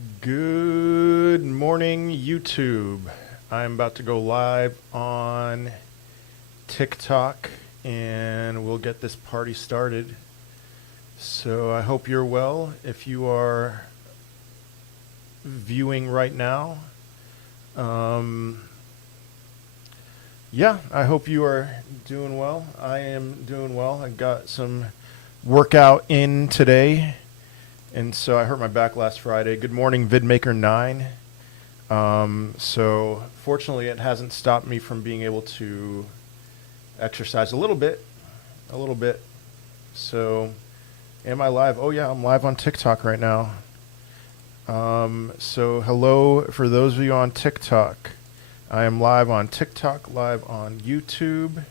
Good morning, YouTube. I'm about to go live on TikTok and we'll get this party started. So I hope you're well. If you are viewing right now, yeah, I hope you are doing well. I am doing well. I got some workout in today. And so I hurt my back last Friday. Good morning, VidMaker9. So fortunately, it hasn't stopped me from being able to exercise a little bit. So am I live? Oh yeah, I'm live on TikTok right now. So hello for those of you on TikTok. I am live on TikTok, live on YouTube.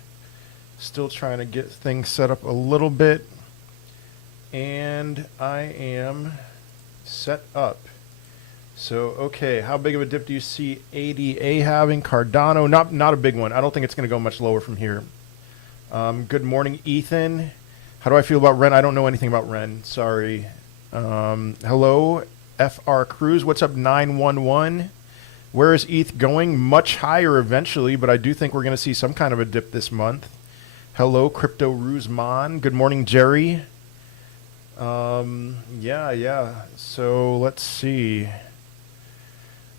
Still trying to get things set up a little bit. And I am set up. So, okay, how big of a dip do you see ADA having? Cardano, not a big one. I don't think it's going to go much lower from here. Good morning, Ethan. How do I feel about Ren? I don't know anything about Ren. Sorry. Hello, FR Cruz. What's up, 911? Where is ETH going? Much higher eventually, but I do think we're going to see some kind of a dip this month. Hello, Crypto Ruzman. Good morning, Jerry. Yeah. So let's see.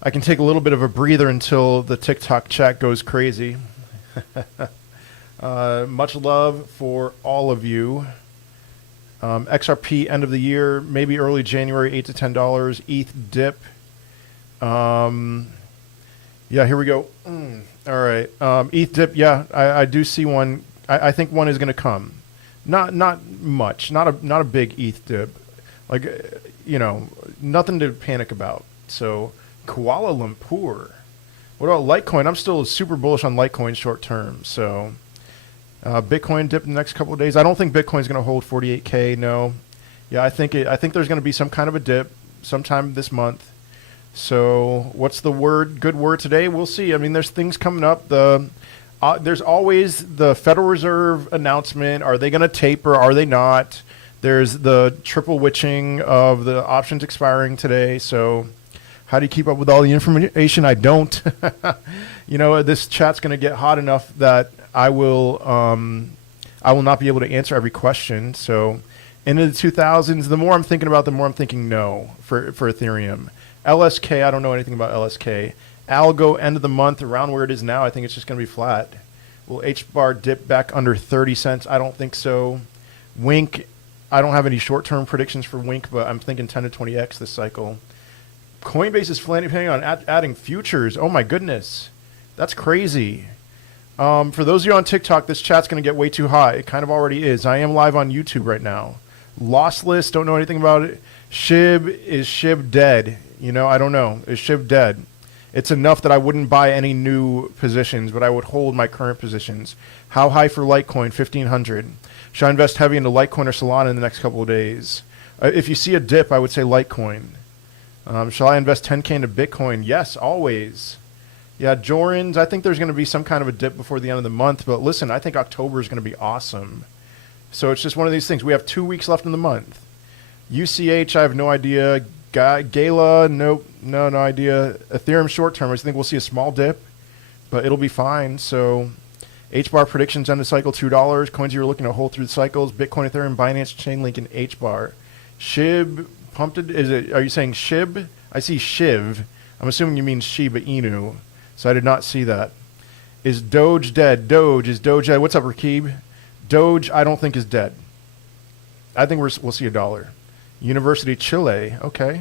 I can take a little bit of a breather until the TikTok chat goes crazy. Much love for all of you. XRP end of the year, maybe early January, $8 to $10. ETH dip. Yeah, here we go. All right. ETH dip. Yeah, I do see one. I think one is going to come. Not much. Not a big ETH dip. Like, nothing to panic about. So Kuala Lumpur. What about Litecoin? I'm still super bullish on Litecoin short term. So Bitcoin dip in the next couple of days. I don't think Bitcoin's going to hold 48K. No. Yeah, I think there's going to be some kind of a dip sometime this month. So what's the good word today? We'll see. I mean, there's things coming up. There's always the Federal Reserve announcement. Are they going to taper? Are they not? There's the triple witching of the options expiring today. So how do you keep up with all the information? I don't. This chat's going to get hot enough that I will not be able to answer every question. So into the 2000s, the more I'm thinking about, the more I'm thinking no for Ethereum. LSK, I don't know anything about LSK. Algo end of the month around where it is now. I think it's just going to be flat. Will H-bar dip back under 30 cents? I don't think so. Wink, I don't have any short-term predictions for Wink, but I'm thinking 10 to 20x this cycle. Coinbase is planning on adding futures. Oh my goodness. That's crazy. For those of you on TikTok, this chat's going to get way too hot. It kind of already is. I am live on YouTube right now. Lossless, don't know anything about it. Is SHIB dead? I don't know. Is SHIB dead? It's enough that I wouldn't buy any new positions, but I would hold my current positions. How high for Litecoin? 1,500. Should I invest heavy into Litecoin or Solana in the next couple of days? If you see a dip, I would say Litecoin. Shall I invest 10K into Bitcoin? Yes, always. Yeah, Jorans, I think there's going to be some kind of a dip before the end of the month, but listen, I think October is going to be awesome. So it's just one of these things. We have 2 weeks left in the month. UCH, I have no idea. Gala, nope, no idea. Ethereum short term, I just think we'll see a small dip, but it'll be fine. So H-bar predictions end of cycle, $2. Coins you're looking to hold through the cycles, Bitcoin, Ethereum, Binance, Chainlink, and H-bar. SHIB, pumped it, are you saying SHIB? I see SHIV. I'm assuming you mean Shiba Inu, so I did not see that. Is Doge dead? Is Doge dead? What's up, Rakib? Doge, I don't think is dead. I think we'll see $1. University Chile, okay.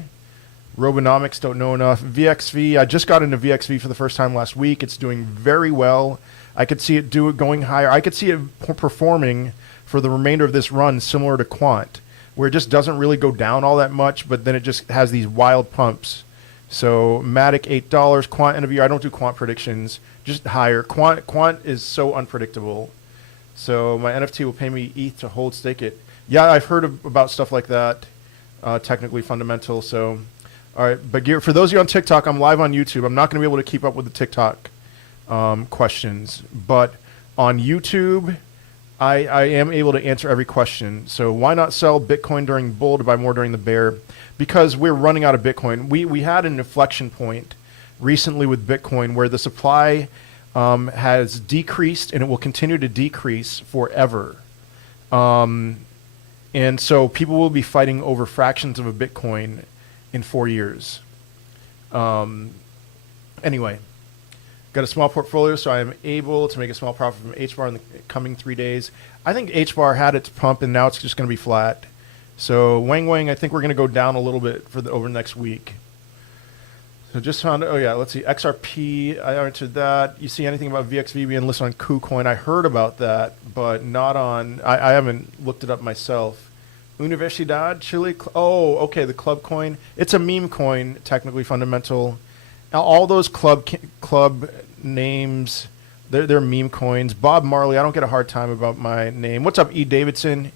Robonomics, don't know enough. VXV, I just got into VXV for the first time last week. It's doing very well. I could see it going higher. I could see it performing for the remainder of this run similar to Quant, where it just doesn't really go down all that much, but then it just has these wild pumps. So Matic, $8. Quant end of year, I don't do Quant predictions, just higher. Quant is so unpredictable. So my NFT will pay me ETH to hold stake it. Yeah, I've heard about stuff like that. Technically fundamental. So, all right. But for those of you on TikTok, I'm live on YouTube. I'm not going to be able to keep up with the TikTok questions. But on YouTube, I am able to answer every question. So why not sell Bitcoin during the bull to buy more during the bear? Because we're running out of Bitcoin. We had an inflection point recently with Bitcoin where the supply has decreased and it will continue to decrease forever. And so people will be fighting over fractions of a Bitcoin in 4 years. Anyway, got a small portfolio, so I am able to make a small profit from HBAR in the coming 3 days. I think HBAR had its pump, and now it's just going to be flat. So Wang, I think we're going to go down a little bit for over the next week. So just found, oh yeah, let's see, XRP, I answered that. You see anything about VXV being listed on KuCoin? I heard about that, but not on, I haven't looked it up myself. Universidad Chile, oh, okay, the club coin. It's a meme coin, technically fundamental. Now, all those club names, they're meme coins. Bob Marley, I don't get a hard time about my name. What's up, E. Davidson?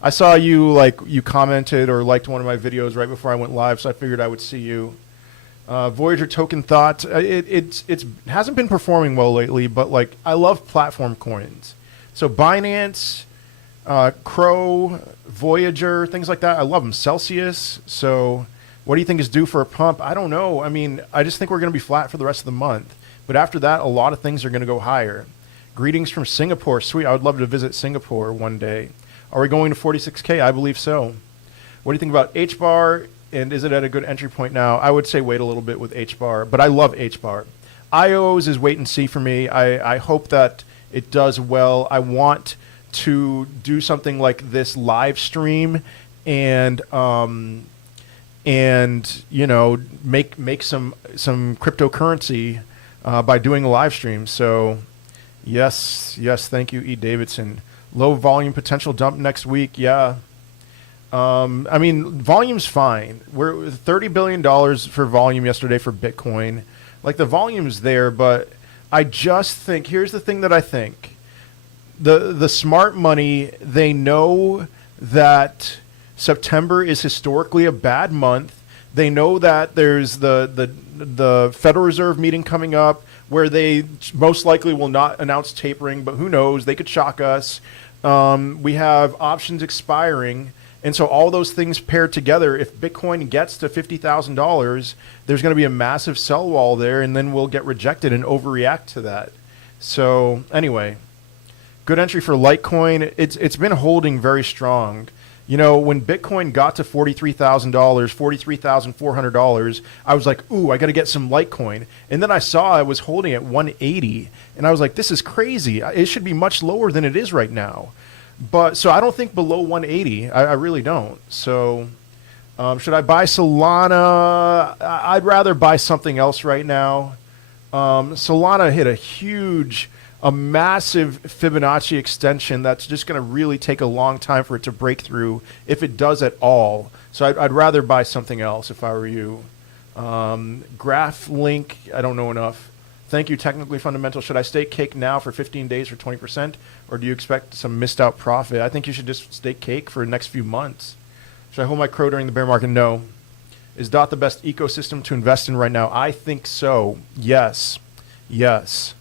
I saw you commented or liked one of my videos right before I went live, so I figured I would see you. Voyager Token Thought, it hasn't been performing well lately, but like I love platform coins. So Binance, Crow, Voyager, things like that, I love them. Celsius, so what do you think is due for a pump? I don't know. I mean, I just think we're going to be flat for the rest of the month. But after that, a lot of things are going to go higher. Greetings from Singapore. Sweet. I would love to visit Singapore one day. Are we going to 46K? I believe so. What do you think about HBAR? And is it at a good entry point now? I would say wait a little bit with HBAR, but I love HBAR. IOs is wait and see for me. I hope that it does well. I want to do something like this live stream and you know make some cryptocurrency by doing a live stream. So yes, thank you, E. Davidson. Low volume potential dump next week. Yeah. I mean, volume's fine. We're $30 billion for volume yesterday for Bitcoin. Like, the volume's there, but I just think, here's the thing that I think. The smart money, they know that September is historically a bad month. They know that there's the Federal Reserve meeting coming up where they most likely will not announce tapering, but who knows? They could shock us. We have options expiring. And so all those things paired together, if Bitcoin gets to $50,000, there's going to be a massive sell wall there, and then we'll get rejected and overreact to that. So anyway, good entry for Litecoin. It's been holding very strong. You know, when Bitcoin got to $43,000, $43,400, I was like, ooh, I got to get some Litecoin. And then I saw I was holding at 180, and I was like, this is crazy. It should be much lower than it is right now. But so I don't think below 180. I really don't. So should I buy Solana? I'd rather buy something else right now. Solana hit a massive Fibonacci extension that's just going to really take a long time for it to break through, if it does at all. So I'd rather buy something else if I were you. Graph Link, I don't know enough. Thank you, Technically Fundamental. Should I stake cake now for 15 days for 20%, or do you expect some missed out profit? I think you should just stake cake for the next few months. Should I hold my crow during the bear market? No. Is DOT the best ecosystem to invest in right now? I think so. Yes. Sell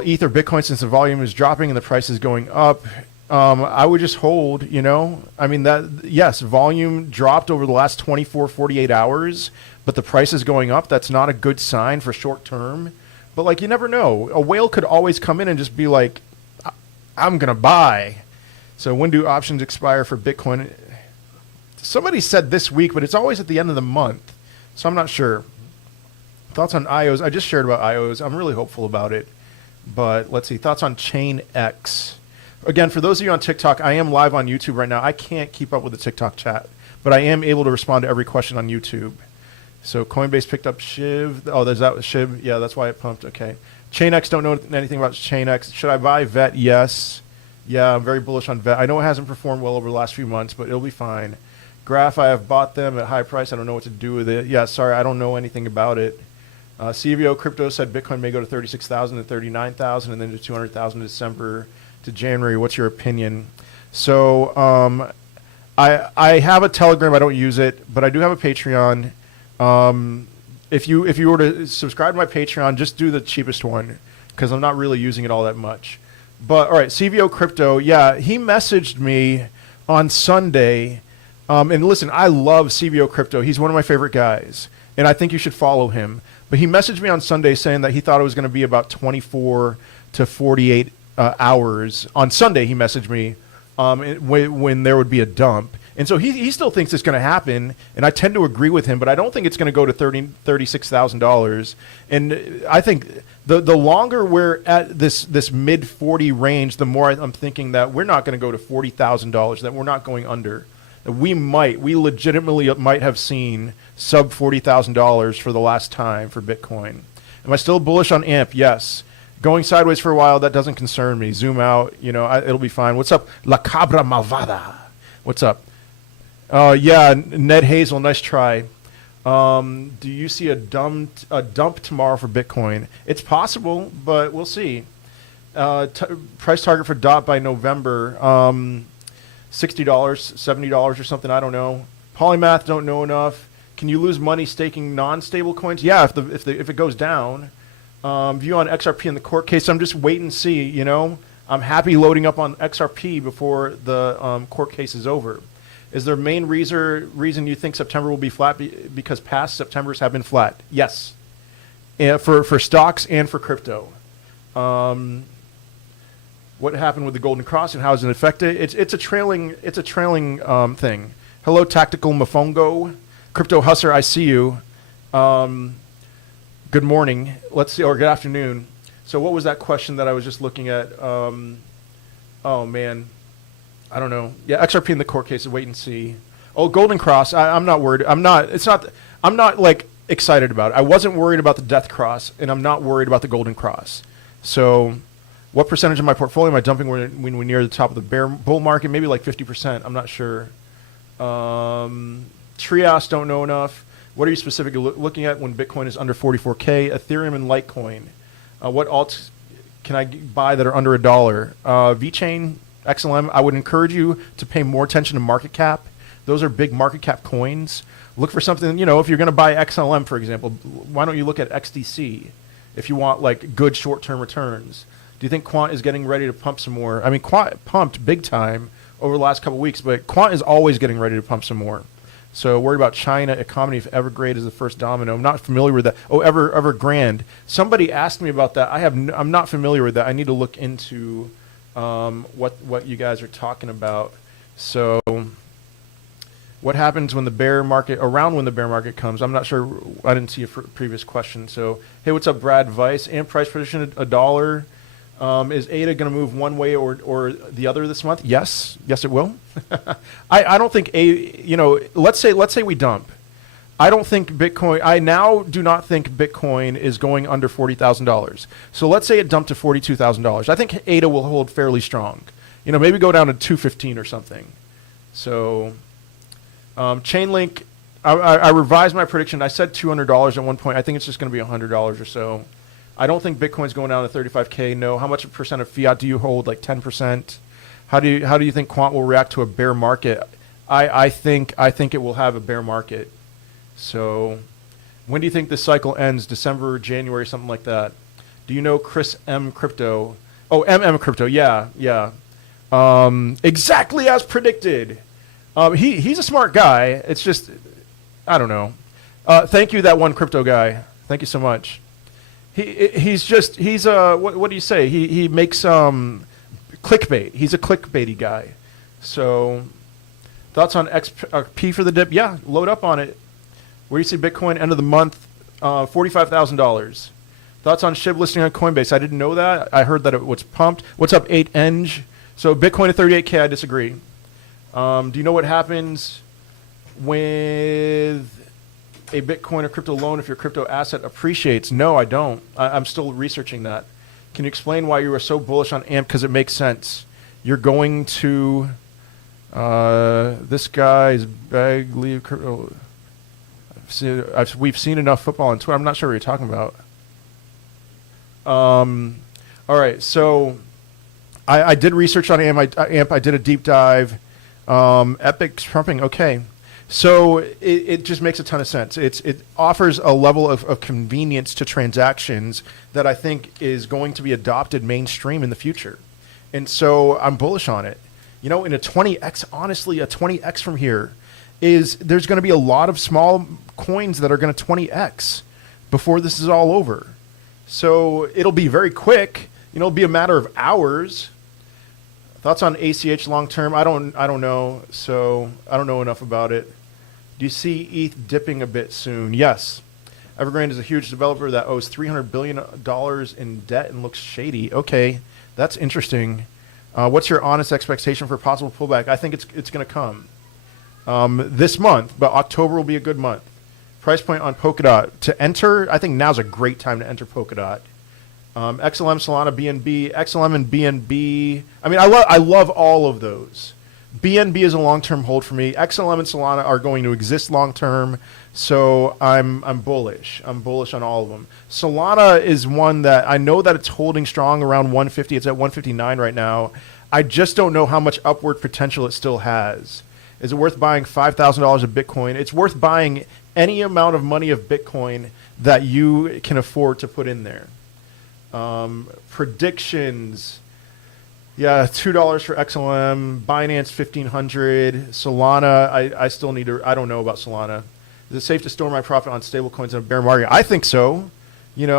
ETH or Bitcoin since the volume is dropping and the price is going up. I would just hold, you know. I mean, yes, volume dropped over the last 24, 48 hours, but the price is going up. That's not a good sign for short term. But, like, you never know. A whale could always come in and just be like, I'm going to buy. So when do options expire for Bitcoin? Somebody said this week, but it's always at the end of the month. So I'm not sure. Thoughts on IOs? I just shared about IOs. I'm really hopeful about it. But let's see. Thoughts on Chain X? Again, for those of you on TikTok, I am live on YouTube right now. I can't keep up with the TikTok chat, but I am able to respond to every question on YouTube. So Coinbase picked up Shiv. Oh, there's that Shiv. Yeah, that's why it pumped. Okay. ChainX, don't know anything about ChainX. Should I buy VET? Yes. Yeah, I'm very bullish on VET. I know it hasn't performed well over the last few months, but it'll be fine. Graph, I have bought them at high price. I don't know what to do with it. Yeah, sorry, I don't know anything about it. CVO Crypto said Bitcoin may go to 36,000 to 39,000 and then to 200,000 December to January. What's your opinion? So I have a Telegram. I don't use it, but I do have a Patreon. If you were to subscribe to my Patreon, just do the cheapest one because I'm not really using it all that much. But all right, CVO Crypto, yeah, he messaged me on Sunday. And listen, I love CVO Crypto. He's one of my favorite guys, and I think you should follow him. But he messaged me on Sunday saying that he thought it was going to be about 24 to 48 hours. On Sunday, he messaged me when there would be a dump. And so he still thinks it's going to happen, and I tend to agree with him, but I don't think it's going to go to $36,000. And I think the longer we're at this mid 40 range, the more I'm thinking that we're not going to go to $40,000, that we're not going under. That we legitimately might have seen sub $40,000 for the last time for Bitcoin. Am I still bullish on AMP? Yes. Going sideways for a while, that doesn't concern me. Zoom out, it'll be fine. What's up, La Cabra Malvada? What's up? Yeah, Ned Hazel, nice try. Do you see a dump tomorrow for Bitcoin? It's possible, but we'll see. Price target for DOT by November, $60, $70 or something, I don't know. Polymath, don't know enough. Can you lose money staking non-stable coins? Yeah, if it goes down. View on XRP in the court case, I'm just wait and see, I'm happy loading up on XRP before the court case is over. Is there a main reason you think September will be flat because past Septembers have been flat? Yes, for stocks and for crypto. What happened with the Golden Cross and how is it affected? It's a trailing thing. Hello, Tactical Mofongo, Crypto Hustler. I see you. Good morning. Let's see, or good afternoon. So what was that question that I was just looking at? Oh man. I don't know. Yeah, XRP in the court case. Wait and see. Oh, Golden Cross. I'm not worried. I'm not like excited about it. I wasn't worried about the Death Cross, and I'm not worried about the Golden Cross. So, what percentage of my portfolio am I dumping when we're near the top of the bull market? Maybe like 50%. I'm not sure. Trias, don't know enough. What are you specifically looking at when Bitcoin is under 44K? Ethereum and Litecoin. What alts can I buy that are under $1? VeChain. XLM, I would encourage you to pay more attention to market cap. Those are big market cap coins. Look for something, if you're going to buy XLM, for example, why don't you look at XDC if you want like good short-term returns? Do you think Quant is getting ready to pump some more? I mean, Quant pumped big time over the last couple of weeks, but Quant is always getting ready to pump some more. So worried about China economy if Evergrande is the first domino. I'm not familiar with that. Oh, Evergrande. Somebody asked me about that. I'm not familiar with that. I need to look into what you guys are talking about. So what happens when the bear market comes? I'm not sure. I didn't see a previous question. So hey, what's up, Brad Weiss? And price prediction $1. Is ADA going to move one way or the other this month? Yes, it will. I don't think let's say we dump. I don't think Bitcoin. I now do not think Bitcoin is going under $40,000. So let's say it dumped to $42,000. I think ADA will hold fairly strong. Maybe go down to $215 or something. So, Chainlink. I revised my prediction. I said $200 at one point. I think it's just going to be $100 or so. I don't think Bitcoin's going down to 35K. No. How much percent of fiat do you hold? Like 10%. How do you think Quant will react to a bear market? I think it will have a bear market. So, when do you think this cycle ends? December, January, something like that. Do you know Chris M Crypto? Oh, MM Crypto. Yeah. Exactly as predicted. He's a smart guy. It's just, I don't know. Thank you, that one crypto guy. Thank you so much. He's what do you say? He makes clickbait. He's a clickbaity guy. So, thoughts on XP for the dip? Yeah, load up on it. Where do you see Bitcoin end of the month? $45,000. Thoughts on SHIB listing on Coinbase? I didn't know that. I heard that it was pumped. What's up, 8eng? So Bitcoin at 38K, I disagree. Do you know what happens with a Bitcoin or crypto loan if your crypto asset appreciates? No, I don't. I'm still researching that. Can you explain why you are so bullish on AMP? Because it makes sense. You're going to this guy's bag leave crypto. We've seen enough football on Twitter. I'm not sure what you're talking about. All right, so I did research on AMP. I did a deep dive. Epic trumping. Okay, so it just makes a ton of sense. It offers a level of convenience to transactions that I think is going to be adopted mainstream in the future. And so I'm bullish on it. In a 20x, honestly, a 20x from here there's going to be a lot of small coins that are going to 20x before this is all over. So it'll be very quick. It'll be a matter of hours. Thoughts on ACH long term? I don't know. So I don't know enough about it. Do you see ETH dipping a bit soon? Yes. Evergrande is a huge developer that owes $300 billion in debt and looks shady. Okay, that's interesting. What's your honest expectation for possible pullback? I think it's going to come this month, but October will be a good month. Price point on Polkadot to enter. I think now's a great time to enter Polkadot. XLM, Solana, BNB, XLM and BNB. I mean, I love all of those. BNB is a long-term hold for me. XLM and Solana are going to exist long-term, so I'm bullish. I'm bullish on all of them. Solana is one that I know that it's holding strong around 150. It's at 159 right now. I just don't know how much upward potential it still has. Is it worth buying $5,000 of Bitcoin? It's worth buying any amount of money of Bitcoin that you can afford to put in there. Predictions. Yeah, $2 for XLM, Binance 1,500, Solana. I still need to. I don't know about Solana. Is it safe to store my profit on stablecoins in a bear market? I think so. Yeah,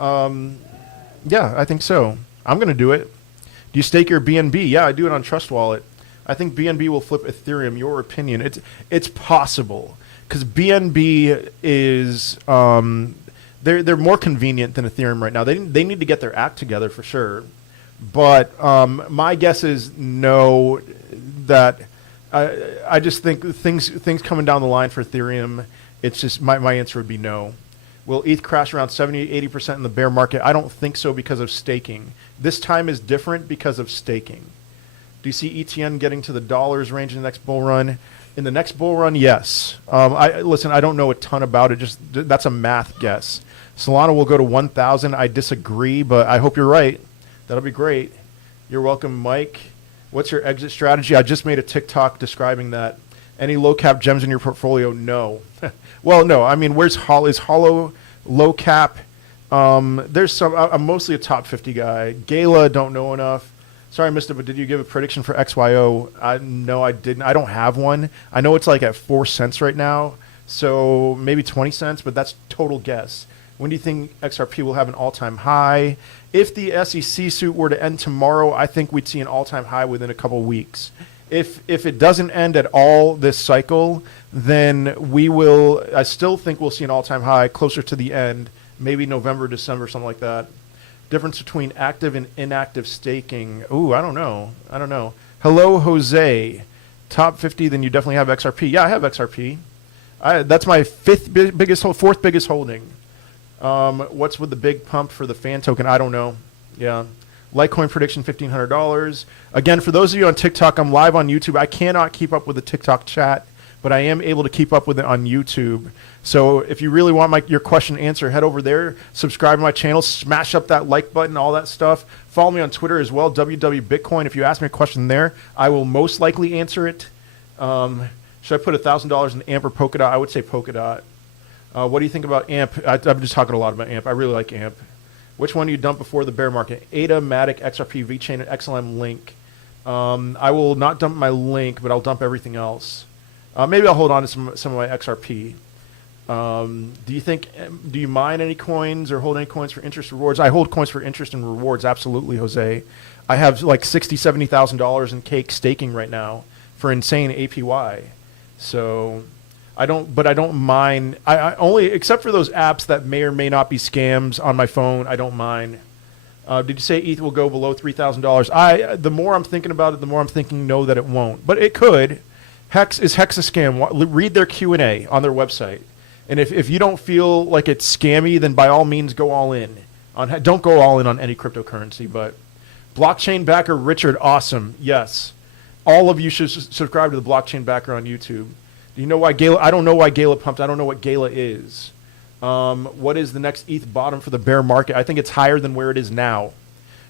I think so. I'm going to do it. Do you stake your BNB? Yeah, I do it on Trust Wallet. I think BNB will flip Ethereum. Your opinion? It's possible because BNB is they're more convenient than Ethereum right now. They need to get their act together for sure. But my guess is no. That I just think things coming down the line for Ethereum. It's just my answer would be no. Will ETH crash around 70-80% in the bear market? I don't think so because of staking. This time is different because of staking. Do you see ETN getting to the dollars range in the next bull run? In the next bull run, yes. Listen, I don't know a ton about it. Just that's a math guess. Solana will go to 1,000. I disagree, but I hope you're right. That'll be great. You're welcome, Mike. What's your exit strategy? I just made a TikTok describing that. Any low cap gems in your portfolio? No. Well, no. I mean, is Hollow low cap? There's some. I'm mostly a top 50 guy. Gala, don't know enough. Sorry, I missed it, but did you give a prediction for XYO? No, I didn't. I don't have one. I know it's like at 4 cents right now, so maybe 20 cents, but that's total guess. When do you think XRP will have an all-time high? If the SEC suit were to end tomorrow, I think we'd see an all-time high within a couple weeks. If it doesn't end at all this cycle, then we will. I still think we'll see an all-time high closer to the end, maybe November, December, something like that. Difference between active and inactive staking. Ooh, I don't know. Hello, Jose. Top 50, then you definitely have XRP. Yeah, I have XRP. That's my fourth biggest holding. What's with the big pump for the fan token? I don't know. Yeah. Litecoin prediction, $1,500. Again, for those of you on TikTok, I'm live on YouTube. I cannot keep up with the TikTok chat, but I am able to keep up with it on YouTube. So if you really want your question answered, head over there, subscribe to my channel, smash up that like button, all that stuff. Follow me on Twitter as well, WWBitcoin. If you ask me a question there, I will most likely answer it. Should I put $1,000 in AMP or Polkadot? I would say Polkadot. What do you think about AMP? I'm just talking a lot about AMP. I really like AMP. Which one do you dump before the bear market? ADA, Matic, XRP, VeChain, and XLM Link. I will not dump my Link, but I'll dump everything else. Maybe I'll hold on to some of my XRP. Do you mine any coins or hold any coins for interest rewards? I hold coins for interest and rewards, absolutely, Jose. I have like $60,000, $70,000 in cake staking right now for insane APY. So I don't mine. I only, except for those apps that may or may not be scams on my phone, I don't mine. Did you say ETH will go below $3,000? The more I'm thinking about it, the more I'm thinking no, that it won't. But it could. Is Hex a scam? Read their Q&A on their website. And if you don't feel like it's scammy, then by all means go all in. Don't go all in on any cryptocurrency. But blockchain backer Richard, awesome. Yes. All of you should subscribe to the blockchain backer on YouTube. Do you know why Gala? I don't know why Gala pumped. I don't know what Gala is. What is the next ETH bottom for the bear market? I think it's higher than where it is now.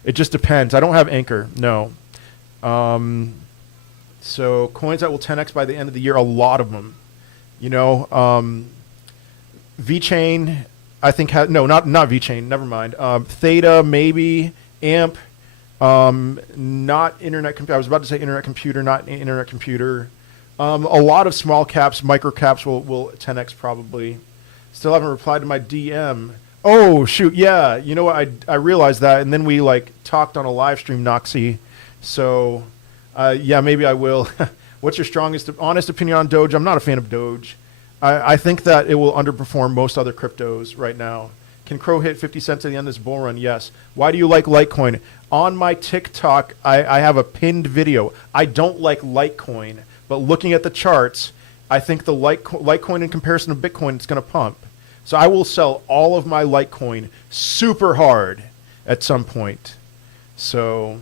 It just depends. I don't have Anchor. No. So coins that will 10x by the end of the year, a lot of them. VeChain, I think, not VeChain, never mind. Theta, maybe. AMP. Not internet computer. I was about to say internet computer, not internet computer. A lot of small caps, micro caps will 10x probably. Still haven't replied to my DM. Oh shoot, yeah. You know what? I realized that, and then we like talked on a live stream, Noxy. So, yeah, maybe I will. What's your strongest, honest opinion on Doge? I'm not a fan of Doge. I think that it will underperform most other cryptos right now. Can Crow hit 50 cents at the end of this bull run? Yes. Why do you like Litecoin? On my TikTok, I have a pinned video. I don't like Litecoin, but looking at the charts, I think the Litecoin in comparison to Bitcoin, it's going to pump. So I will sell all of my Litecoin super hard at some point. So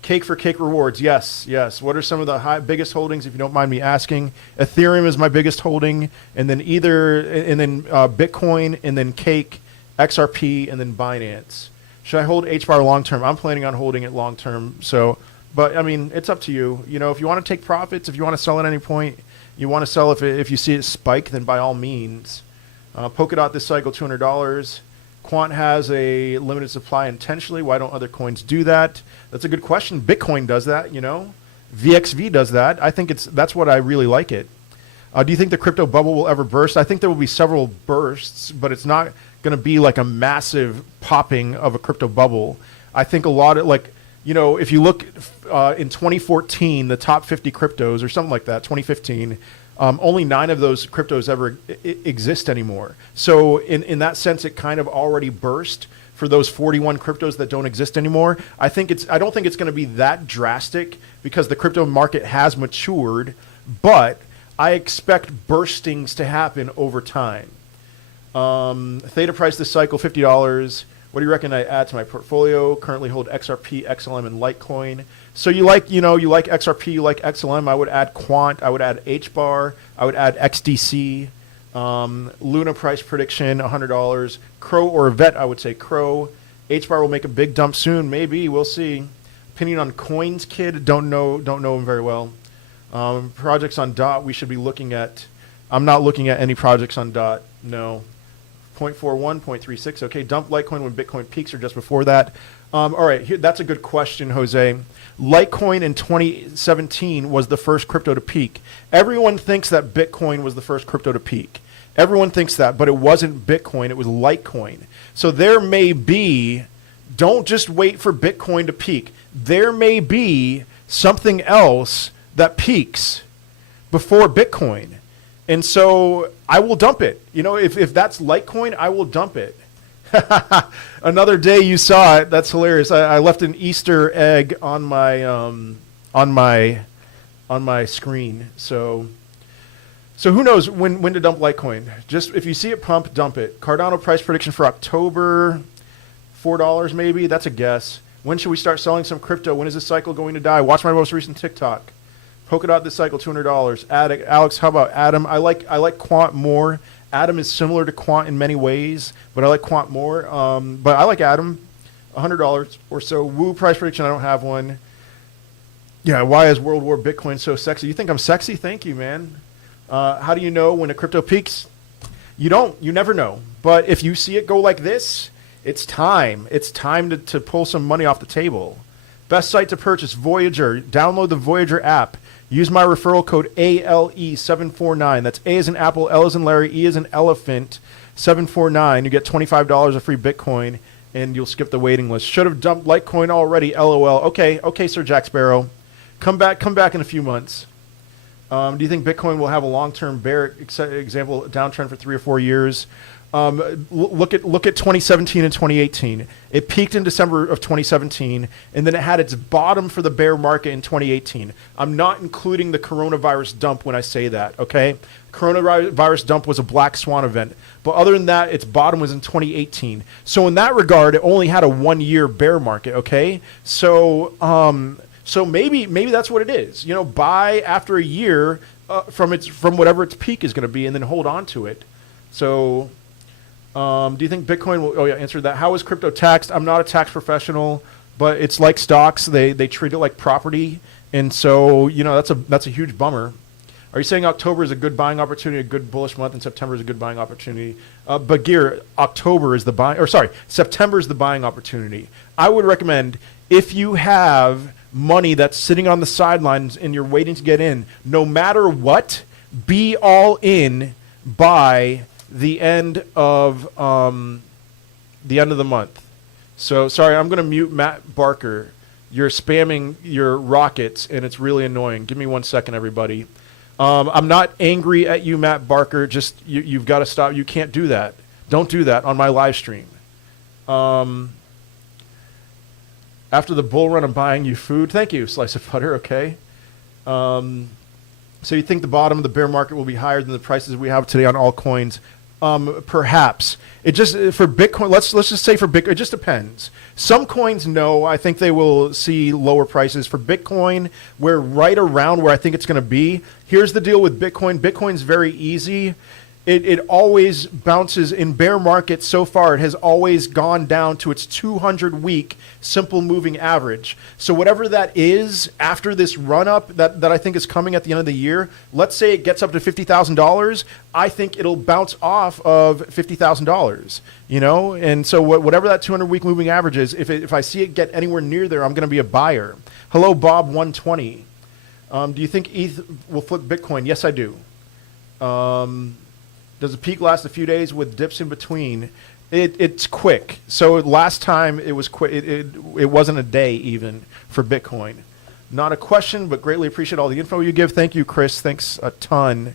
cake for cake rewards. Yes, yes. What are some of the biggest holdings, if you don't mind me asking? Ethereum is my biggest holding, and then Bitcoin, and then Cake, XRP, and then Binance. Should I hold HBAR long term? I'm planning on holding it long term. So, but I mean, it's up to you. You know, if you want to take profits, if you want to sell at any point, you want to sell if you see it spike, then by all means. Polkadot this cycle, $200. Quant has a limited supply intentionally. Why don't other coins do that? That's a good question. Bitcoin does that, you know. VXV does that. I think that's what I really like it. Do you think the crypto bubble will ever burst? I think there will be several bursts, but it's not going to be like a massive popping of a crypto bubble. I think a lot of, like, you know, if you look in 2014, the top 50 cryptos or something like that, 2015, only 9 of those cryptos ever exist anymore. So in that sense, it kind of already burst for those 41 cryptos that don't exist anymore. I don't think it's going to be that drastic because the crypto market has matured, but I expect burstings to happen over time. Theta price this cycle, $50. What do you reckon I add to my portfolio? Currently hold XRP, XLM, and Litecoin. So you like XRP, you like XLM. I would add Quant. I would add HBAR. I would add XDC. Luna price prediction, $100. Crow or Vet, I would say Crow. HBAR will make a big dump soon. Maybe. We'll see. Opinion on Coins Kid. Don't know him very well. Projects on DOT we should be looking at. I'm not looking at any projects on DOT. No. 0.41, 0.36. Okay, dump Litecoin when Bitcoin peaks or just before that. All right, that's a good question, Jose. Litecoin in 2017 was the first crypto to peak. Everyone thinks that Bitcoin was the first crypto to peak. Everyone thinks that, but it wasn't Bitcoin, it was Litecoin. So there may be, don't just wait for Bitcoin to peak. There may be something else that peaks before Bitcoin. And so I will dump it. You know, if that's Litecoin, I will dump it. Another day you saw it. That's hilarious. I left an Easter egg on my screen. So who knows when to dump Litecoin? Just if you see it pump, dump it. Cardano price prediction for October, $4 maybe. That's a guess. When should we start selling some crypto? When is this cycle going to die? Watch my most recent TikTok. Polkadot this cycle, $200. Alex, how about Atom? I like Quant more. Atom is similar to Quant in many ways, but I like Quant more. But I like Atom, $100 or so. Woo price prediction, I don't have one. Yeah, why is World War Bitcoin so sexy? You think I'm sexy? Thank you, man. How do you know when a crypto peaks? You don't. You never know. But if you see it go like this, it's time. It's time to pull some money off the table. Best site to purchase, Voyager. Download the Voyager app. Use my referral code ALE749. That's A as in Apple, L as in Larry, E as in Elephant, 749. You get $25 of free Bitcoin, and you'll skip the waiting list. Should have dumped Litecoin already, LOL. Okay, Sir Jack Sparrow. Come back in a few months. Do you think Bitcoin will have a long-term bear example downtrend for 3 or 4 years? Look at 2017 and 2018. It peaked in December of 2017, and then it had its bottom for the bear market in 2018. I'm not including the coronavirus dump when I say that, okay? Coronavirus dump was a black swan event. But other than that, its bottom was in 2018. So in that regard, it only had a 1-year bear market, okay? So maybe that's what it is. You know, buy after a year from whatever its peak is going to be, and then hold on to it. So do you think Bitcoin will? Oh yeah, answer that. How is crypto taxed? I'm not a tax professional, but it's like stocks. They treat it like property, and so you know that's a huge bummer. Are you saying October is a good buying opportunity, a good bullish month, and September is a good buying opportunity? But Gear, September is the buying opportunity. I would recommend if you have money that's sitting on the sidelines and you're waiting to get in, no matter what, be all in by the end of the month. So sorry, I'm going to mute Matt Barker. You're spamming your rockets, and it's really annoying. Give me 1 second, everybody. I'm not angry at you, Matt Barker. Just you've got to stop. You can't do that. Don't do that on my live stream. After the bull run, I'm buying you food. Thank you, Slice of Butter. Okay. So you think the bottom of the bear market will be higher than the prices we have today on all coins? Perhaps. It just for Bitcoin. Let's just say for Bitcoin, it just depends. Some coins, no, I think they will see lower prices. For Bitcoin, we're right around where I think it's going to be. Here's the deal with Bitcoin. Bitcoin's very easy. It always bounces in bear markets. So far, it has always gone down to its 200-week simple moving average. So whatever that is after this run-up that I think is coming at the end of the year, let's say it gets up to $50,000, I think it'll bounce off of $50,000, you know? And so whatever that 200-week moving average is, if I see it get anywhere near there, I'm going to be a buyer. Hello, Bob120. Do you think ETH will flip Bitcoin? Yes, I do. Does the peak last a few days with dips in between? It's quick. So last time it was quick. It wasn't a day even for Bitcoin. Not a question, but greatly appreciate all the info you give. Thank you, Chris. Thanks a ton.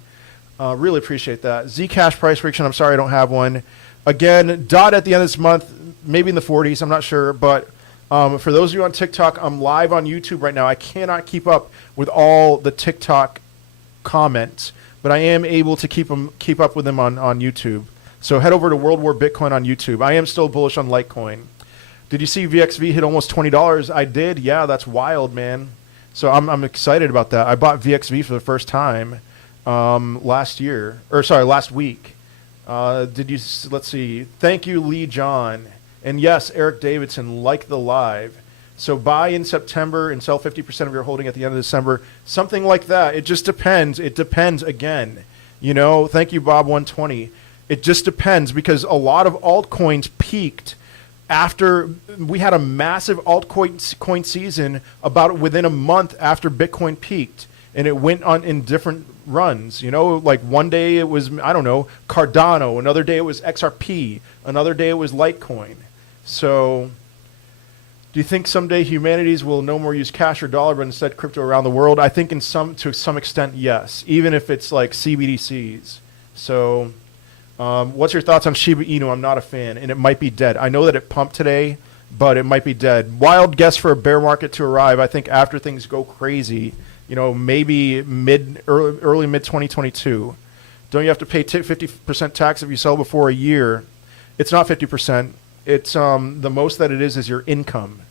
Really appreciate that. Zcash price prediction. I'm sorry I don't have one. Again, DOT at the end of this month, maybe in the 40s. I'm not sure. But for those of you on TikTok, I'm live on YouTube right now. I cannot keep up with all the TikTok comments, but I am able to keep up with them on YouTube. So head over to World War Bitcoin on YouTube. I am still bullish on Litecoin. Did you see VXV hit almost $20? I did. Yeah, that's wild, man. So I'm excited about that. I bought VXV for the first time last week. Let's see. Thank you, Lee John. And yes, Eric Davidson, like the live. So buy in September and sell 50% of your holding at the end of December. Something like that. It just depends. It depends again. You know, thank you, Bob120. It just depends because a lot of altcoins peaked after we had a massive altcoin season about within a month after Bitcoin peaked. And it went on in different runs. You know, like one day it was, I don't know, Cardano. Another day it was XRP. Another day it was Litecoin. So do you think someday humanities will no more use cash or dollar, but instead crypto around the world? I think to some extent, yes, even if it's like CBDCs. So what's your thoughts on Shiba Inu? I'm not a fan, and it might be dead. I know that it pumped today, but it might be dead. Wild guess for a bear market to arrive, I think after things go crazy, you know, maybe early mid-2022. Don't you have to pay 50% tax if you sell before a year? It's not 50%. It's the most that it is your income.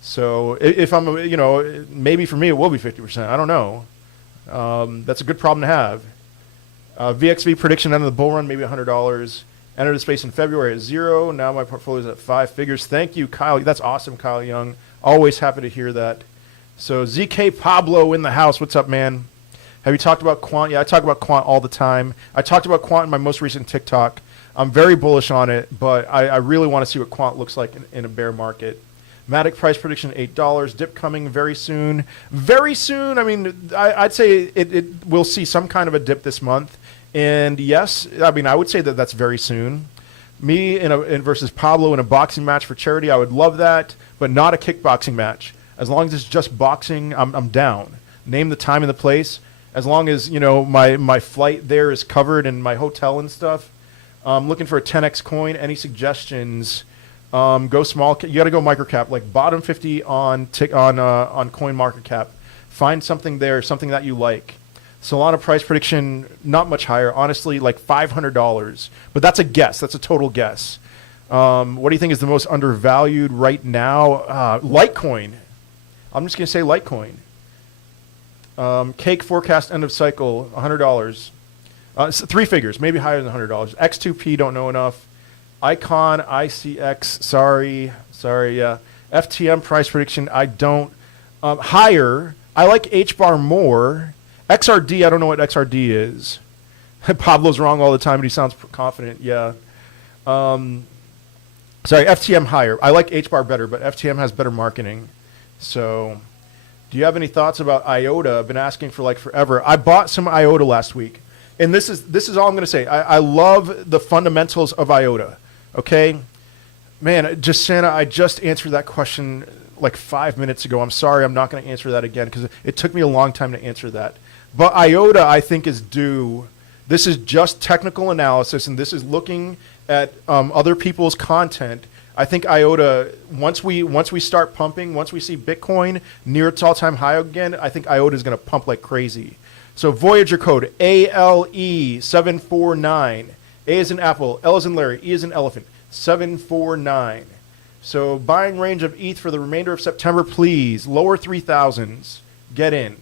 So if I'm, you know, maybe for me it will be 50%. I don't know. That's a good problem to have. VXV prediction end of the bull run, maybe $100. Entered the space in February at 0. Now my portfolio is at 5 figures. Thank you, Kyle. That's awesome, Kyle Young. Always happy to hear that. So ZK Pablo in the house. What's up, man? Have you talked about quant? Yeah, I talk about quant all the time. I talked about quant in my most recent TikTok. I'm very bullish on it, but I really want to see what quant looks like in a bear market. Matic price prediction, $8. Dip coming very soon. Very soon. I mean, I'd say it will see some kind of a dip this month. And yes, I mean, I would say that that's very soon. Me in versus Pablo in a boxing match for charity, I would love that, but not a kickboxing match. As long as it's just boxing, I'm down. Name the time and the place. As long as, you know, my flight there is covered and my hotel and stuff. I'm looking for a 10x coin. Any suggestions? Go small. You got to go microcap, like bottom 50 on coin market cap. Find something there, something that you like. Solana price prediction, not much higher. Honestly, like $500. But that's a guess. That's a total guess. What do you think is the most undervalued right now? Litecoin. I'm just going to say Litecoin. Cake forecast end of cycle, $100. 3 figures, maybe higher than $100. X2P, don't know enough. Icon, ICX, sorry, yeah. FTM price prediction, I don't. Higher, I like HBAR more. XRD, I don't know what XRD is. Pablo's wrong all the time, but he sounds confident, yeah. Sorry, FTM higher. I like HBAR better, but FTM has better marketing. So, do you have any thoughts about Iota? I've been asking for like forever. I bought some Iota last week, and this is all I'm going to say. I love the fundamentals of Iota. Okay, man, just Santa, I just answered that question like 5 minutes ago. I'm sorry, I'm not going to answer that again because it took me a long time to answer that. But Iota, I think, is due. This is just technical analysis, and this is looking at other people's content. I think Iota, once we start pumping, once we see Bitcoin near its all-time high again, I think Iota is going to pump like crazy. So Voyager code ALE749. A is in Apple, L is in Larry, E is in Elephant, 749. So buying range of ETH for the remainder of September, please. Lower 3,000s. Get in.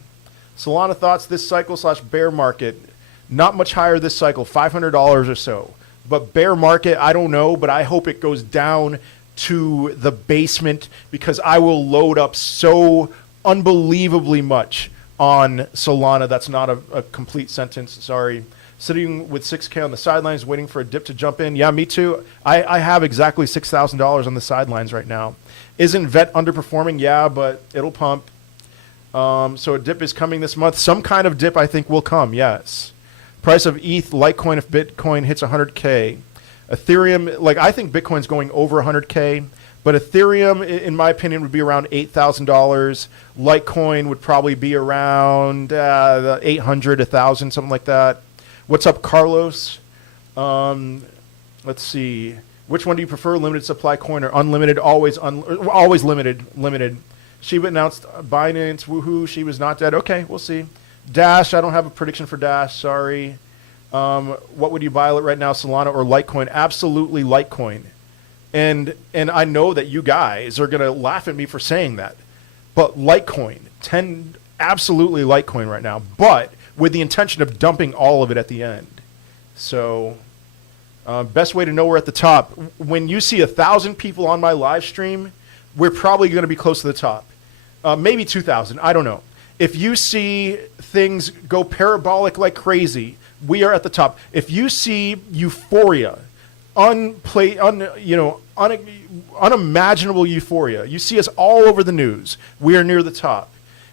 Solana thoughts this cycle / bear market. Not much higher this cycle, $500 or so. But bear market, I don't know, but I hope it goes down to the basement because I will load up so unbelievably much on Solana. That's not a complete sentence, sorry. Sitting with 6K on the sidelines waiting for a dip to jump in. Yeah, me too. I have exactly $6,000 on the sidelines right now. Isn't VET underperforming? Yeah, but it'll pump. So a dip is coming this month. Some kind of dip I think will come, yes. Price of ETH, Litecoin if Bitcoin hits 100K. Ethereum, like I think Bitcoin's going over 100K, but Ethereum, in my opinion, would be around $8,000. Litecoin would probably be around the 800, 1,000, something like that. What's up, Carlos? Let's see. Which one do you prefer, limited supply coin or unlimited? Always limited. Limited. Shiba announced Binance, woohoo, Shiba's not dead. Okay, we'll see. Dash, I don't have a prediction for Dash, sorry. What would you buy right now, Solana or Litecoin? Absolutely Litecoin. And I know that you guys are going to laugh at me for saying that. But Litecoin, absolutely Litecoin right now, but with the intention of dumping all of it at the end. So best way to know we're at the top. When you see 1,000 people on my live stream, we're probably going to be close to the top. Maybe 2,000, I don't know. If you see things go parabolic like crazy, we are at the top. If you see euphoria, unimaginable euphoria, you see us all over the news, we are near the top.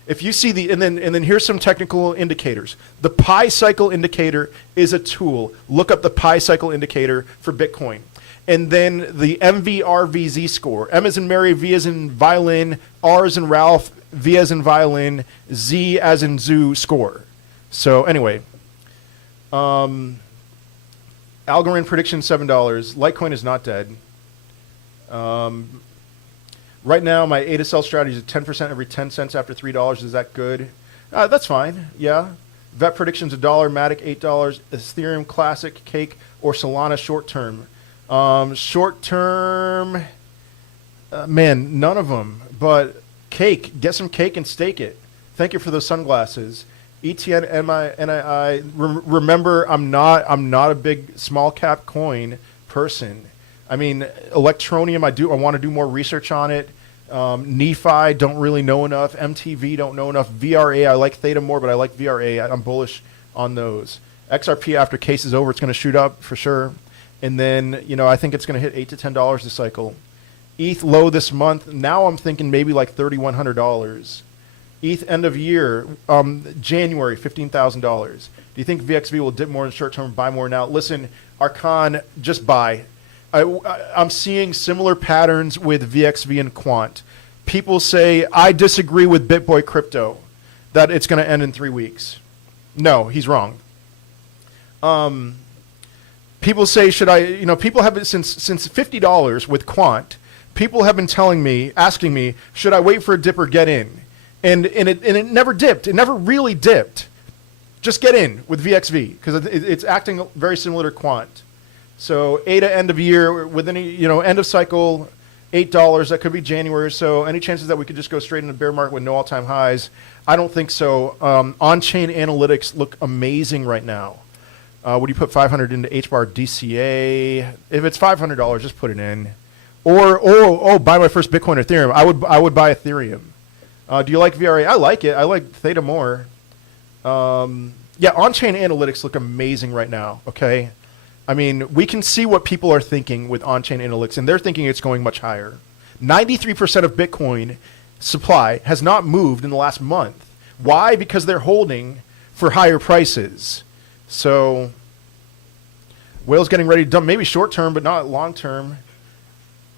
If you see and then here's some technical indicators. The Pi cycle indicator is a tool. Look up the Pi cycle indicator for Bitcoin. And then the MVRVZ score. M as in Mary, V as in violin, R as in Ralph, V as in violin, Z as in zoo score. So anyway, Algorand prediction $7. Litecoin is not dead. Right now, my A to sell strategy is 10% every 10 cents after $3. Is that good? That's fine. Yeah. VET predictions $1, Matic $8, Ethereum Classic, Cake, or Solana short term. Short term, man, none of them. But Cake, get some cake and stake it. Thank you for those sunglasses. ETN, NII. Remember, I'm not a big small cap coin person. I mean, Electronium, I want to do more research on it. Nephi, don't really know enough. MTV, don't know enough. VRA, I like Theta more, but I like VRA. I'm bullish on those. XRP, after case is over, it's going to shoot up for sure. And then, I think it's going to hit $8 to $10 this cycle. ETH low this month. Now I'm thinking maybe like $3,100. ETH end of year, January, $15,000. Do you think VXV will dip more in short term, buy more now? Listen, Archon, just buy. I'm seeing similar patterns with VXV and Quant. People say, I disagree with BitBoy Crypto, that it's going to end in 3 weeks. No, he's wrong. People say, people have been, since $50 with Quant, people have been asking me, should I wait for a dip or get in? And it never dipped. It never really dipped. Just get in with VXV because it's acting very similar to Quant. So ADA end of year, within end of cycle, $8. That could be January or so. Any chances that we could just go straight into the bear market with no all-time highs? I don't think so. On-chain analytics look amazing right now. Would you put 500 into HBAR DCA? If it's $500, just put it in. Or buy my first Bitcoin or Ethereum. I would buy Ethereum. Do you like VRA? I like it. I like Theta more. Yeah, on-chain analytics look amazing right now. Okay. I mean, we can see what people are thinking with on-chain analytics, and they're thinking it's going much higher. 93% of Bitcoin supply has not moved in the last month. Why? Because they're holding for higher prices. So whale's getting ready to dump, maybe short term, but not long term.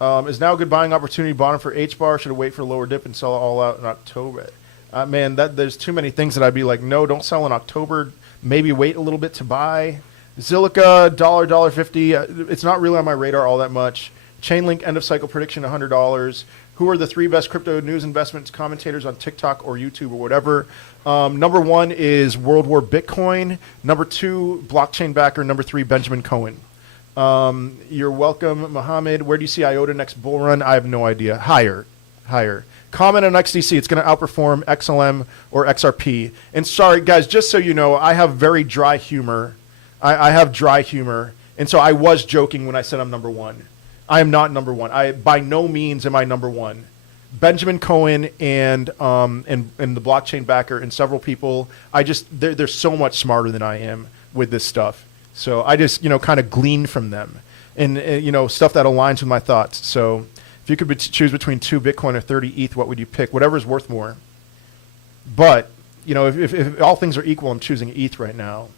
Is now a good buying opportunity. Bottom for H-bar. Should have wait for a lower dip and sell it all out in October. Man, there's too many things that I'd be like, no, don't sell in October. Maybe wait a little bit to buy. Zilliqa, $1.50. It's not really on my radar all that much. Chainlink end of cycle prediction, $100. Who are the 3 best crypto news investments commentators on TikTok or YouTube or whatever? Number 1 is World War Bitcoin. Number 2, blockchain backer. Number 3, Benjamin Cohen. You're welcome, Mohammed. Where do you see Iota next bull run? I have no idea. Higher. Comment on XDC. It's going to outperform XLM or XRP. And sorry, guys, just so you know, I have very dry humor. I have dry humor. And so I was joking when I said I'm number 1. I am not number 1. I by no means am I number 1. Benjamin Cohen and the blockchain backer and several people, they're so much smarter than I am with this stuff. So I just, kind of glean from them and stuff that aligns with my thoughts. So if you could choose between 2 Bitcoin or 30 ETH, what would you pick? Whatever is worth more. But, if all things are equal, I'm choosing ETH right now.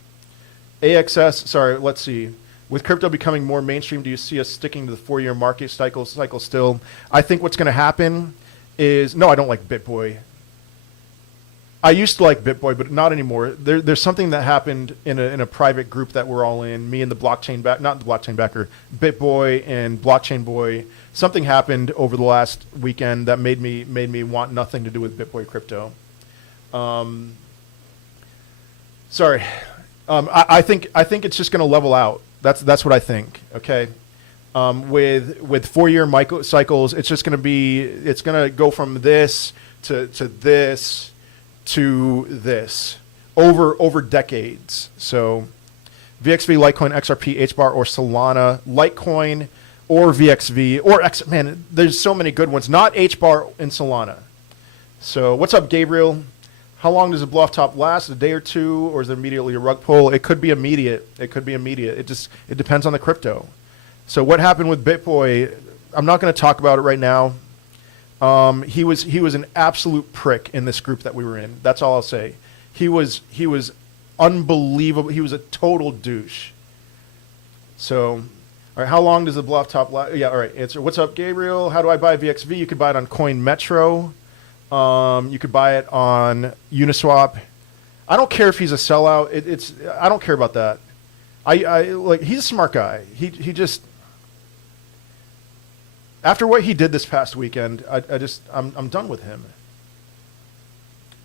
AXS, sorry, let's see. With crypto becoming more mainstream, do you see us sticking to the 4-year market cycle still? I think what's going to happen is, no, I don't like BitBoy. I used to like BitBoy, but not anymore. There's something that happened in a private group that we're all in, me and the blockchain not the blockchain backer, BitBoy and Blockchain Boy. Something happened over the last weekend that made me want nothing to do with BitBoy crypto. Sorry. I think it's just going to level out. That's what I think. Okay, with 4-year cycles, it's just going to go from this to this to this over decades. So VXV, Litecoin, XRP, HBAR, or Solana, Litecoin, or VXV, or man, there's so many good ones. Not HBAR and Solana. So what's up, Gabriel? How long does a blow off top last? A day or 2, or is it immediately a rug pull? It could be immediate. It depends on the crypto. So what happened with BitBoy? I'm not going to talk about it right now. He was an absolute prick in this group that we were in. That's all I'll say. He was unbelievable. He was a total douche. So, all right. How long does the blow off top last? Yeah. All right. Answer. What's up, Gabriel? How do I buy VXV? You could buy it on Coin Metro. You could buy it on Uniswap. I don't care if he's a sellout. I don't care about that. He's a smart guy. He just, after what he did this past weekend, I'm done with him.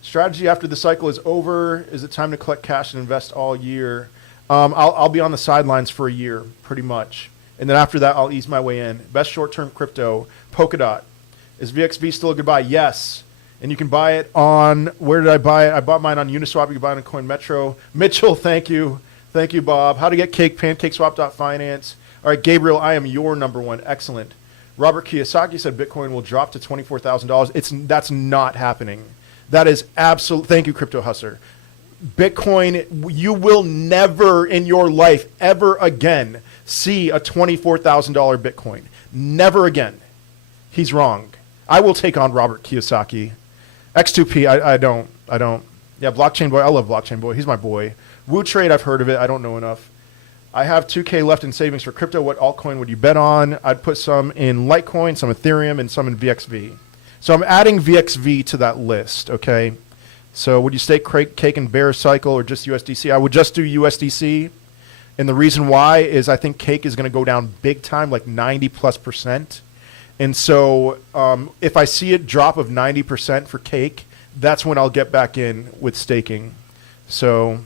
Strategy after the cycle is over. Is it time to collect cash and invest all year? I'll be on the sidelines for a year, pretty much. And then after that, I'll ease my way in. Best short-term crypto, Polkadot. Is VXV still a good buy? Yes. And you can buy it on, where did I buy it? I bought mine on Uniswap. You can buy it on Coin Metro. Mitchell, thank you. Thank you, Bob. How to get cake, pancakeswap.finance. All right, Gabriel, I am your number 1. Excellent. Robert Kiyosaki said Bitcoin will drop to $24,000. That's not happening. That is absolute. Thank you, Crypto Hustler. Bitcoin, you will never in your life ever again see a $24,000 Bitcoin. Never again. He's wrong. I will take on Robert Kiyosaki. X2P, I don't. Yeah, Blockchain Boy, I love Blockchain Boy. He's my boy. Woo Trade, I've heard of it. I don't know enough. I have $2K left in savings for crypto. What altcoin would you bet on? I'd put some in Litecoin, some Ethereum, and some in VXV. So I'm adding VXV to that list, okay? So would you stake cake and bear cycle or just USDC? I would just do USDC. And the reason why is I think cake is going to go down big time, like 90+%. And so if I see a drop of 90% for cake, that's when I'll get back in with staking. So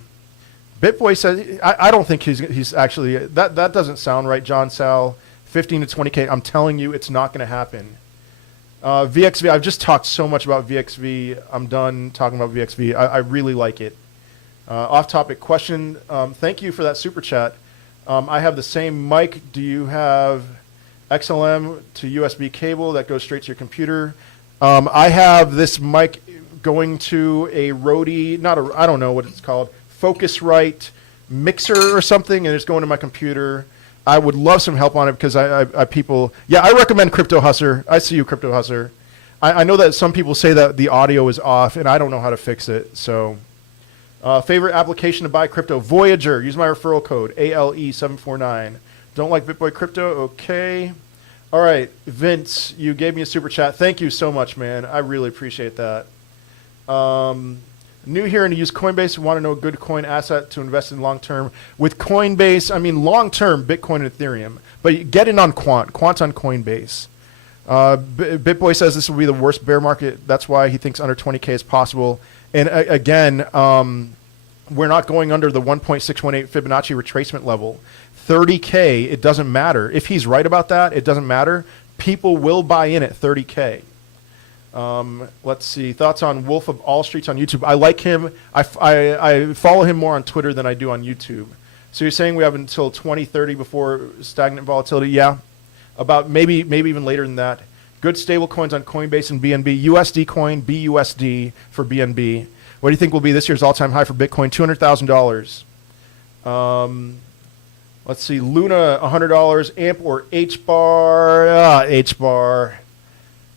BitBoy says, I don't think he's actually, that doesn't sound right, John Sal. 15 to 20K, I'm telling you, it's not going to happen. VXV, I've just talked so much about VXV. I'm done talking about VXV. I really like it. Off-topic question. Thank you for that super chat. I have the same mic. Do you have XLM to USB cable that goes straight to your computer? I have this mic going to a Rode, I don't know what it's called, Focusrite mixer or something, and it's going to my computer. I would love some help on it because I people. Yeah, I recommend Crypto Husser. I see you, Crypto Husser. I know that some people say that the audio is off, and I don't know how to fix it. So, favorite application to buy crypto? Voyager. Use my referral code ALE749. Don't like BitBoy Crypto? Okay. All right, Vince, you gave me a super chat. Thank you so much, man. I really appreciate that. New here and to use Coinbase. Want to know a good coin asset to invest in long term. With Coinbase, I mean long term, Bitcoin and Ethereum. But get in on Quant. Quant's on Coinbase. BitBoy says this will be the worst bear market. That's why he thinks under 20K is possible. And again, we're not going under the 1.618 Fibonacci retracement level. 30K, it doesn't matter. If he's right about that, it doesn't matter. People will buy in at 30K. Let's see. Thoughts on Wolf of All Streets on YouTube. I like him. I follow him more on Twitter than I do on YouTube. So you're saying we have until 2030 before stagnant volatility? Yeah. About maybe even later than that. Good stable coins on Coinbase and BNB. USD coin, BUSD for BNB. What do you think will be this year's all-time high for Bitcoin? $200,000. Let's see, Luna, $100, AMP or H-bar, H-bar.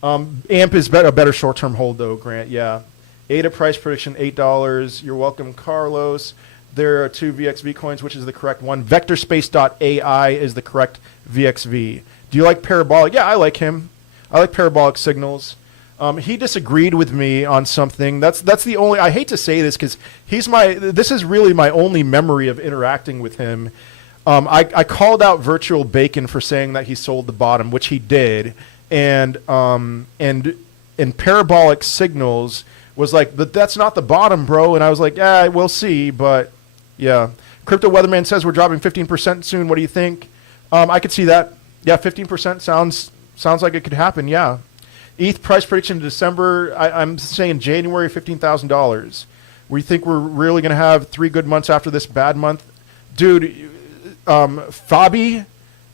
AMP is a better short-term hold, though, Grant, yeah. ADA price prediction, $8. You're welcome, Carlos. There are 2 VXV coins, which is the correct one. VectorSpace.ai is the correct VXV. Do you like Parabolic? Yeah, I like him. I like Parabolic Signals. He disagreed with me on something. That's the only, I hate to say this because this is really my only memory of interacting with him. I called out Virtual Bacon for saying that he sold the bottom, which he did, and Parabolic Signals was like, but that's not the bottom, bro. And I was like, yeah, we'll see, but yeah. Crypto Weatherman says we're dropping 15% soon. What do you think? I could see that. Yeah, 15% sounds like it could happen. Yeah. ETH price prediction in December. I'm saying January, $15,000. We think we're really going to have 3 good months after this bad month, dude. Fabi,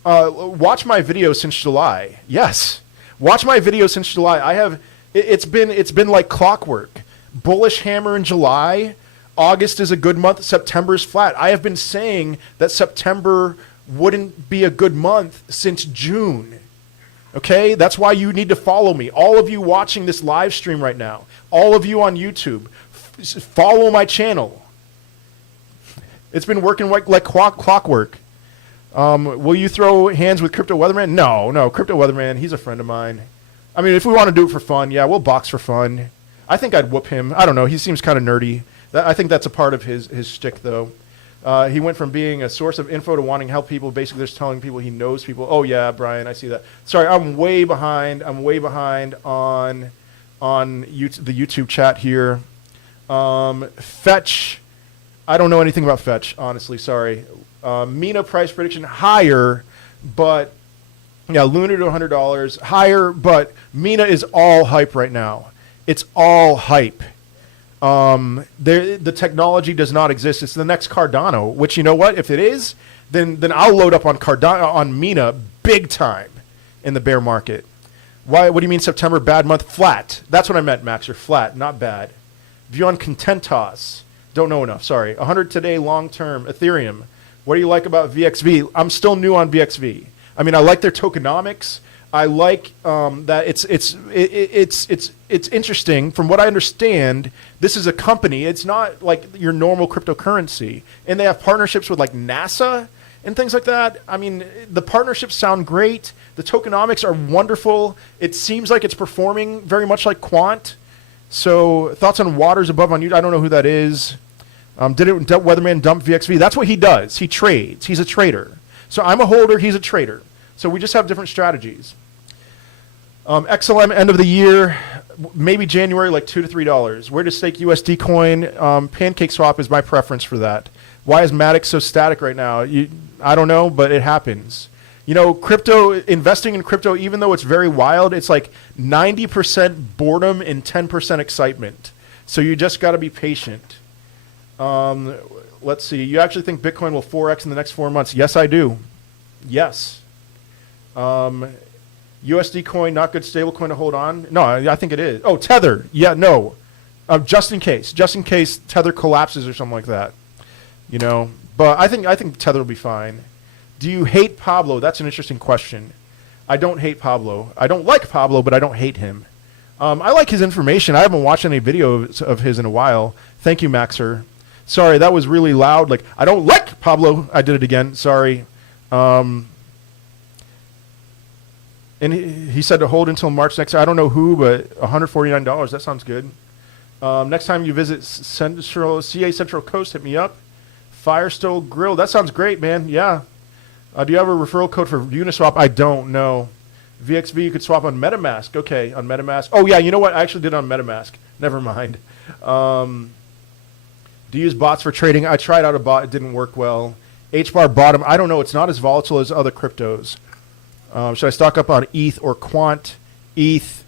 watch my video since July. Yes, watch my video since July. I have. It's been like clockwork. Bullish hammer in July. August is a good month. September is flat. I have been saying that September wouldn't be a good month since June. Okay, that's why you need to follow me. All of you watching this live stream right now, all of you on YouTube, follow my channel. It's been working like clockwork. Will you throw hands with Crypto Weatherman? No, Crypto Weatherman, he's a friend of mine. I mean, if we want to do it for fun, yeah, we'll box for fun. I think I'd whoop him. I don't know. He seems kind of nerdy. I think that's a part of his shtick, though. He went from being a source of info to wanting to help people. Basically, just telling people he knows people. Oh, yeah, Brian, I see that. Sorry, I'm way behind. I'm way behind on YouTube, the YouTube chat here. Fetch. I don't know anything about Fetch, honestly. Sorry. Mina price prediction higher, but yeah, Luna to $100 higher, but Mina is all hype right now. It's all hype. The technology does not exist. It's the next Cardano, which, you know what? If it is, then I'll load up on Cardano, on Mina big time in the bear market. Why? What do you mean September bad month? Flat. That's what I meant, Maxer. Flat, not bad. View on Contentos. Don't know enough. Sorry. 100 today long term. Ethereum. What do you like about VXV? I'm still new on VXV. I mean, I like their tokenomics. I like that it's interesting. From what I understand, this is a company. It's not like your normal cryptocurrency, and they have partnerships with like NASA and things like that. I mean, the partnerships sound great. The tokenomics are wonderful. It seems like it's performing very much like Quant. So, thoughts on Waters Above on YouTube? I don't know who that is. Did Weatherman dump VXV? That's what he does. He trades. He's a trader. So I'm a holder. He's a trader. So we just have different strategies. XLM end of the year, maybe January, like $2 to $3. Where to stake USD coin? Pancake swap is my preference for that. Why is Matic so static right now? I don't know, but it happens. You know, investing in crypto, even though it's very wild, it's like 90% boredom and 10% excitement. So you just got to be patient. Let's see. You actually think Bitcoin will 4x in the next 4 months? Yes, I do. Yes. USD coin, not good stable coin to hold on? No, I think it is. Oh, Tether. Yeah, no. Just in case. Just in case Tether collapses or something like that. you know. But I think Tether will be fine. Do you hate Pablo? That's an interesting question. I don't hate Pablo. I don't like Pablo, but I don't hate him. I like his information. I haven't watched any video of his in a while. Thank you, Maxer. Sorry, that was really loud. Like, I don't like Pablo. I did it again. Sorry. And he said to hold until March next year. I don't know who, but $149. That sounds good. Next time you visit CA Central Coast, hit me up. Firestone Grill. That sounds great, man. Yeah. Do you have a referral code for Uniswap? I don't know. VXV, you could swap on MetaMask. Okay, on MetaMask. Oh, yeah, you know what? I actually did it on MetaMask. Never mind. Do you use bots for trading? I tried out a bot. It didn't work well. HBAR bottom. I don't know. It's not as volatile as other cryptos. Should I stock up on ETH or Quant? ETH.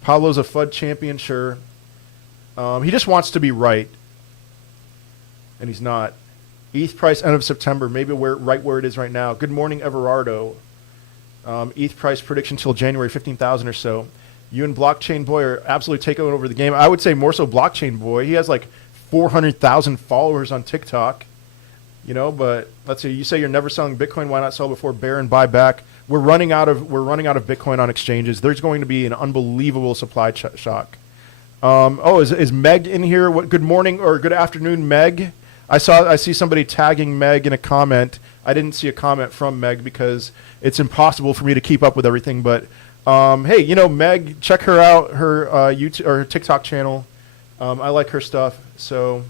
Pablo's a FUD champion, sure. He just wants to be right. And he's not. ETH price end of September, maybe right where it is right now. Good morning, Everardo. ETH price prediction till January, 15,000 or so. You and Blockchain Boy are absolutely taking over the game. I would say more so Blockchain Boy. He has like 400,000 followers on TikTok. You know, but let's see. You say you're never selling Bitcoin. Why not sell before bear and buy back? We're running out of Bitcoin on exchanges. There's going to be an unbelievable supply shock. Is Meg in here? Good morning or good afternoon, Meg. I see somebody tagging Meg in a comment. I didn't see a comment from Meg because it's impossible for me to keep up with everything. But hey, you know, Meg, check her out, her YouTube or her TikTok channel. I like her stuff. So,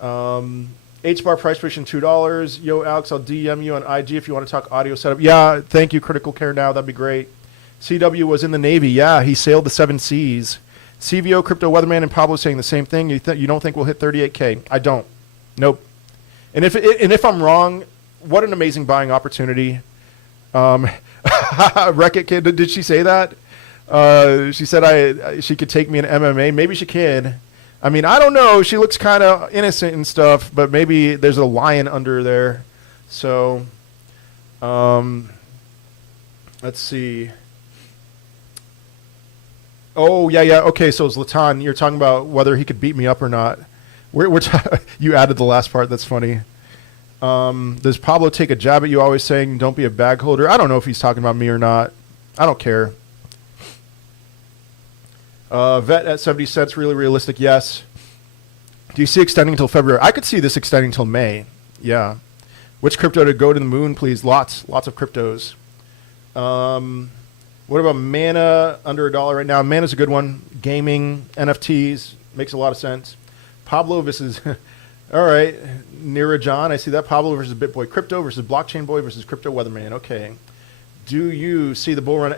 HBAR price prediction $2. Yo, Alex, I'll DM you on IG if you want to talk audio setup. Yeah, thank you, Critical Care Now. That'd be great. CW was in the Navy. Yeah, he sailed the 7 seas. CVO, Crypto Weatherman, and Pablo saying the same thing. You don't think we'll hit 38K? I don't. Nope. And if I'm wrong, what an amazing buying opportunity. Wreck-It Kid, did she say that? She said she could take me in MMA. Maybe she can. I mean, I don't know. She looks kind of innocent and stuff, but maybe there's a lion under there. So, let's see. Oh, yeah. Okay, so it's Latan. You're talking about whether he could beat me up or not. You added the last part. That's funny. Does Pablo take a jab at you, always saying, don't be a bag holder? I don't know if he's talking about me or not. I don't care. Vet at 70 cents, really realistic, yes. Do you see extending until February? I could see this extending until May. Yeah. Which crypto to go to the moon, please? Lots of cryptos. What about Mana under $1 right now? Mana's a good one. Gaming, NFTs, makes a lot of sense. Pablo versus, all right, Nira John, I see that. Pablo versus BitBoy Crypto versus Blockchain Boy versus Crypto Weatherman. Okay. Do you see the bull run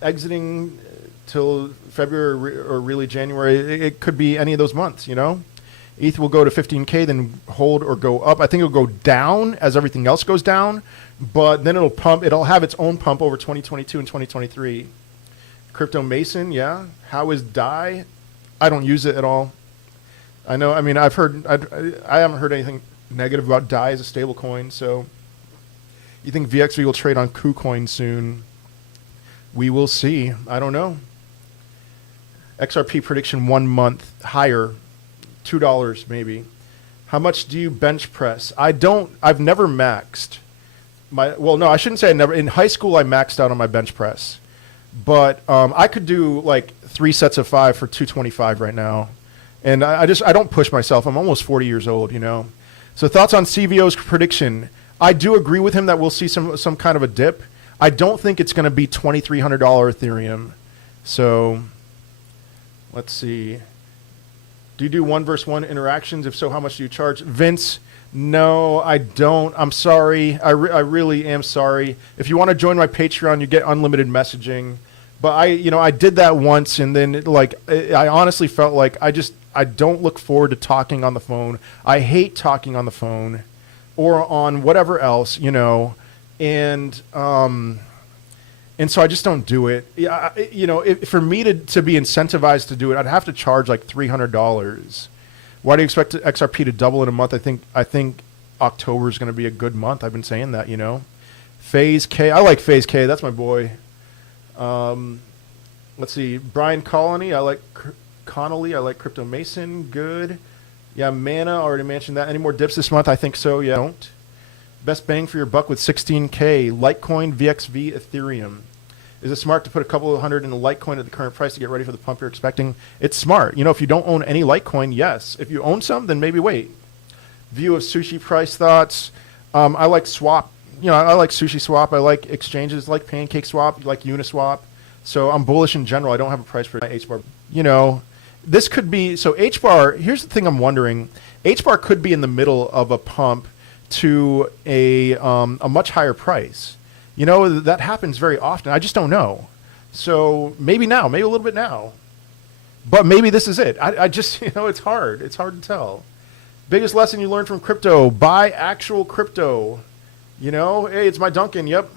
exiting till February or really January? It could be any of those months, you know? ETH will go to 15K, then hold or go up. I think it'll go down as everything else goes down, but then it'll pump. It'll have its own pump over 2022 and 2023. Crypto Mason, yeah. How is DAI? I don't use it at all. I know. I mean, I haven't heard anything negative about DAI as a stable coin. So, you think VXV will trade on KuCoin soon? We will see. I don't know. XRP prediction 1 month higher, $2 maybe. How much do you bench press? I've never maxed. I shouldn't say I never. In high school, I maxed out on my bench press, but I could do like 3 sets of 5 for 225 right now. And I don't push myself. I'm almost 40 years old, you know. So thoughts on CVO's prediction? I do agree with him that we'll see some kind of a dip. I don't think it's going to be $2,300 Ethereum. So let's see. Do you do 1-versus-1 interactions? If so, how much do you charge? Vince, no, I don't. I'm sorry. I really am sorry. If you want to join my Patreon, you get unlimited messaging. But I did that once, and then I honestly felt like I don't look forward to talking on the phone. I hate talking on the phone or on whatever else, you know, and so I just don't do it. For me to be incentivized to do it, I'd have to charge like $300. Why do you expect XRP to double in a month? I think October is going to be a good month. I've been saying that, you know. Phase K, I like Phase K. That's my boy. Let's see. Brian Connolly, I like Crypto Mason. Good. Yeah, Mana, already mentioned that. Any more dips this month? I think so, yeah. Don't. Best bang for your buck with 16K. Litecoin, VXV, Ethereum. Is it smart to put a couple of hundred in a Litecoin at the current price to get ready for the pump you're expecting? It's smart. You know, if you don't own any Litecoin, yes. If you own some, then maybe wait. View of sushi price thoughts. I like Swap. You know, I like Sushi Swap. I like exchanges like Pancake Swap, like Uniswap. So I'm bullish in general. I don't have a price for my HBAR. You know, this could be, so HBAR, here's the thing I'm wondering. HBAR could be in the middle of a pump to a much higher price. You know, that happens very often. I just don't know. So maybe now, maybe a little bit now. But maybe this is it. I just, you know, it's hard. It's hard to tell. Biggest lesson you learned from crypto: buy actual crypto. You know, hey, it's my Duncan. Yep.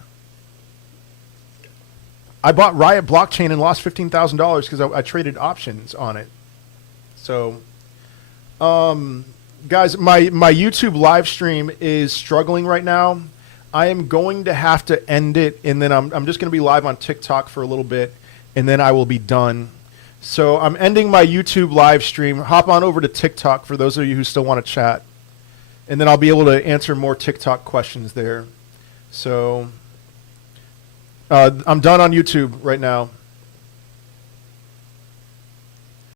I bought Riot Blockchain and lost $15,000 because I traded options on it. So, guys, my YouTube live stream is struggling right now. I am going to have to end it, and then I'm just going to be live on TikTok for a little bit, and then I will be done. So I'm ending my YouTube live stream. Hop on over to TikTok for those of you who still want to chat, and then I'll be able to answer more TikTok questions there. So I'm done on YouTube right now.